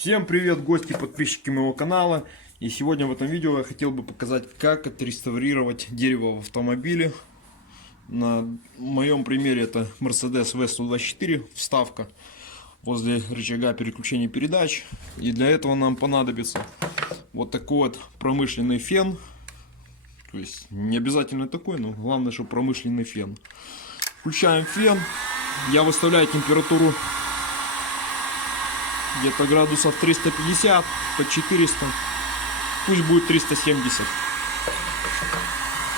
Всем привет, гости и подписчики моего канала. И сегодня в этом видео я хотел бы показать, как отреставрировать дерево в автомобиле. На моем примере это Mercedes V124, вставка возле рычага переключения передач. И для этого нам понадобится вот такой вот промышленный фен. То есть не обязательно такой, но главное, чтобы промышленный фен. Включаем фен. Я выставляю температуру где-то градусов 350 по 400, пусть будет 370.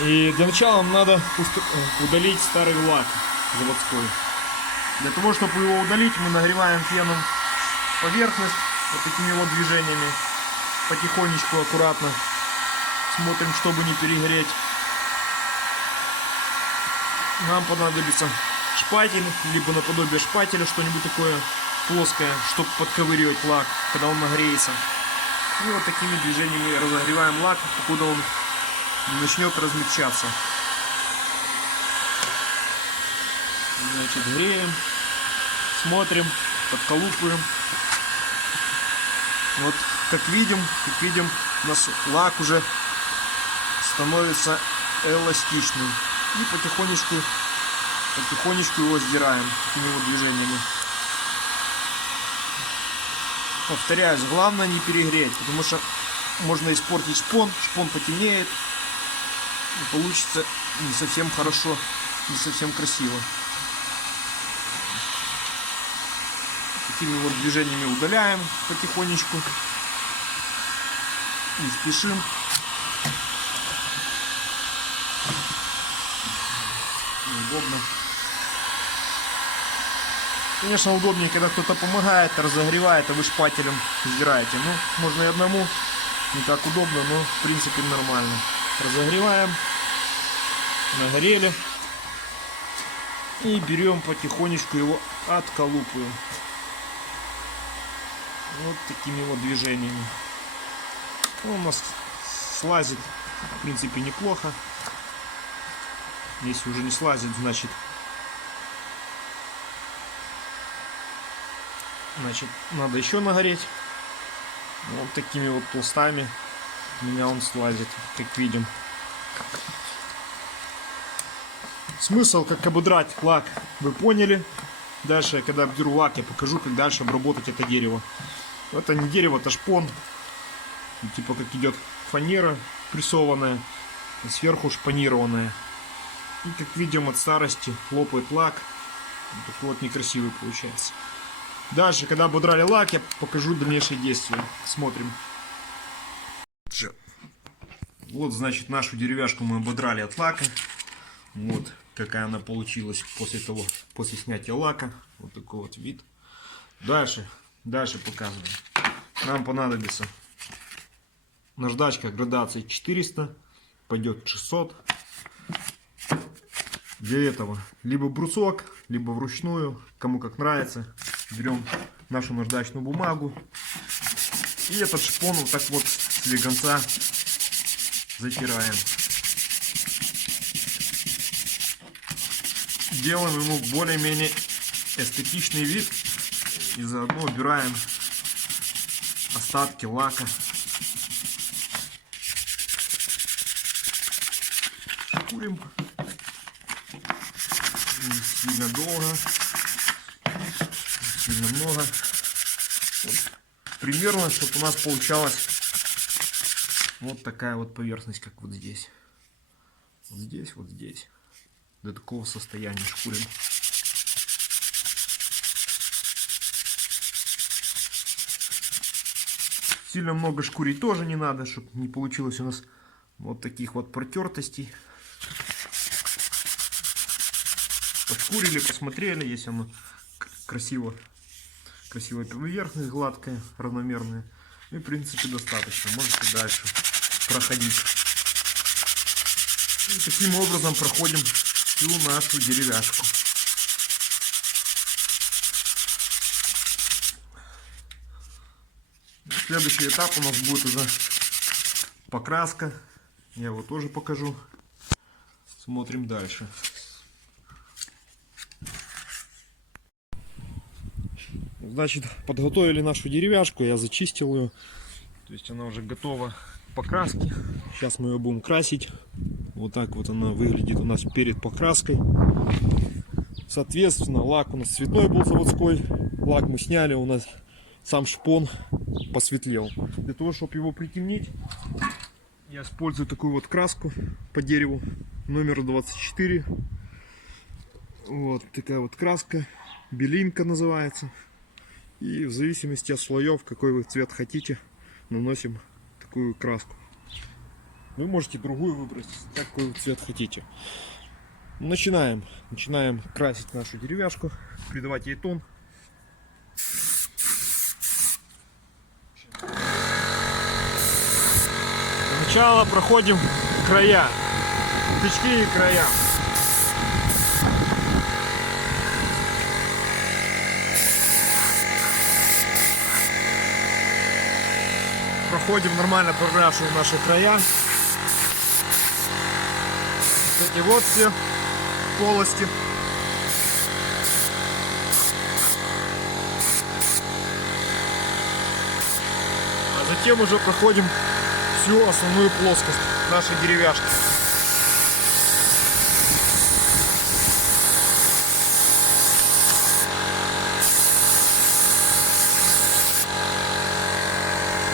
И для начала нам надо удалить старый лак заводской. Для того, чтобы его удалить, мы нагреваем феном поверхность вот такими вот движениями, потихонечку, аккуратно. Смотрим, чтобы не перегреть. Нам понадобится шпатель, либо наподобие шпателя что-нибудь такое плоское, чтобы подковыривать лак, когда он нагреется. И вот такими движениями разогреваем лак, покуда он начнет размягчаться. Значит, греем, смотрим, подколупываем. Вот как видим, у нас лак уже становится эластичным. И потихонечку его сдираем такими вот движениями. Повторяюсь, главное не перегреть, потому что можно испортить шпон потемнеет, и получится не совсем хорошо, не совсем красиво. Такими вот движениями удаляем потихонечку, не спешим. Неудобно. Конечно, удобнее, когда кто-то помогает, разогревает, а вы шпателем сдираете. Ну, можно и одному, не так удобно, но в принципе нормально. Разогреваем, нагрели и берем потихонечку его отколупываем. Вот такими вот движениями. Он у нас слазит, в принципе, неплохо. Если уже не слазит, значит надо еще нагреть. Вот такими вот пластами у меня он слазит, как видим. Смысл, как обудрать лак, вы поняли. Дальше, когда беру лак, я покажу, как дальше обработать это дерево. Это не дерево, это шпон. Типа как идет фанера прессованная, сверху шпанированная. И как видим, от старости лопает лак. Вот такой вот некрасивый получается. Дальше, когда ободрали лак, я покажу дальнейшие действия. Смотрим. Вот, значит, нашу деревяшку мы ободрали от лака. Вот какая она получилась после снятия лака. Вот такой вот вид. Дальше показываем. Нам понадобится наждачка градации 400, пойдет 600. Для этого либо брусок, либо вручную, кому как нравится. Берем нашу наждачную бумагу и этот шпон вот так вот с легонца затираем. Делаем ему более-менее эстетичный вид и заодно убираем остатки лака. Шкурим. Не сильно долго, сильно много. Вот. Примерно, чтобы у нас получалась вот такая вот поверхность, как вот здесь. Вот здесь, вот здесь. До такого состояния шкурим. Сильно много шкурить тоже не надо, чтобы не получилось у нас вот таких вот протертостей. Пошкурили, посмотрели, если оно красивая поверхность, гладкая, равномерная. И в принципе достаточно. Можете дальше проходить. И таким образом проходим всю нашу деревяшку. Следующий этап у нас будет уже покраска. Я его тоже покажу. Смотрим дальше. Значит, подготовили нашу деревяшку, я зачистил ее. То есть она уже готова к покраске. Сейчас мы ее будем красить. Вот так вот она выглядит у нас перед покраской. Соответственно, лак у нас цветной был заводской. Лак мы сняли, у нас сам шпон посветлел. Для того, чтобы его притемнить, я использую такую вот краску по дереву. Номер 24. Вот такая вот краска. Белинка называется. И в зависимости от слоев, какой вы цвет хотите, наносим такую краску. Вы можете другую выбрать, какой вы цвет хотите. Начинаем красить нашу деревяшку, придавать ей тон. Сначала проходим края, тычки и края. Проходим нормально, прокрашиваем наши края. Эти вот все полости. А затем уже проходим всю основную плоскость нашей деревяшки.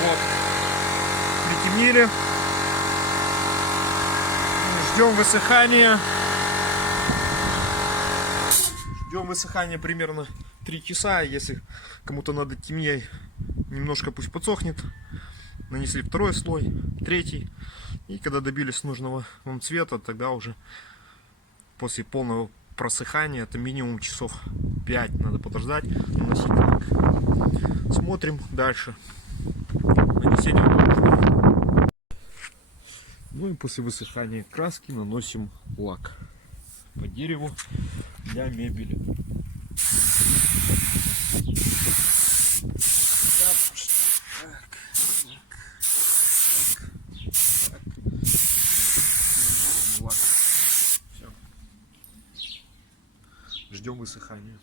Вот. Притемнили. Ждем высыхания. Ждем высыхания примерно 3 часа. Если кому-то надо темнее, немножко пусть подсохнет. Нанесли второй слой, третий. И когда добились нужного вам цвета, тогда уже после полного просыхания, это минимум часов 5 надо подождать, наносить лак. Смотрим дальше. Нанесение. Ну и после высыхания краски наносим лак по дереву для мебели. Ждем высыхания.